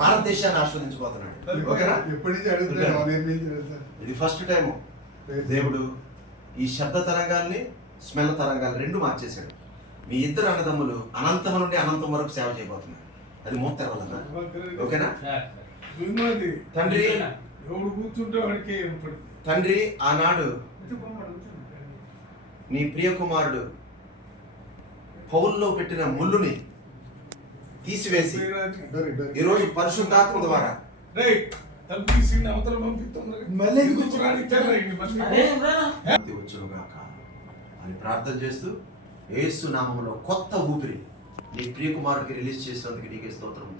భారతదేశాన్ని ఆస్వాదించబోతున్నాడు. ఓకేనా? ఇది ఫస్ట్ టైం దేవుడు ఈ శబ్ద తరంగాల్ని స్మెల్ తరంగాలు రెండు మార్చేశాడు. మీ ఇద్దరు అన్నదమ్ములు అనంతం నుండి అనంతం వరకు సేవ చేయబోతున్నారు. అది మూత తెరవాలన్నా. ఓకేనా? తండ్రి తండ్రి ఆనాడు నీ ప్రియ కుమారుడు పౌల్లో పెట్టిన ముళ్ళుని తీసివేసి ఈరోజు పరిశుద్ధాత్మ ద్వారా వచ్చునుగాక అని ప్రార్థన చేస్తూ యేసు నామములో కొత్త ఊపిరి నీ ప్రియ కుమారుడికి రిలీజ్ చేసినందుకు నీకే స్తోత్రం.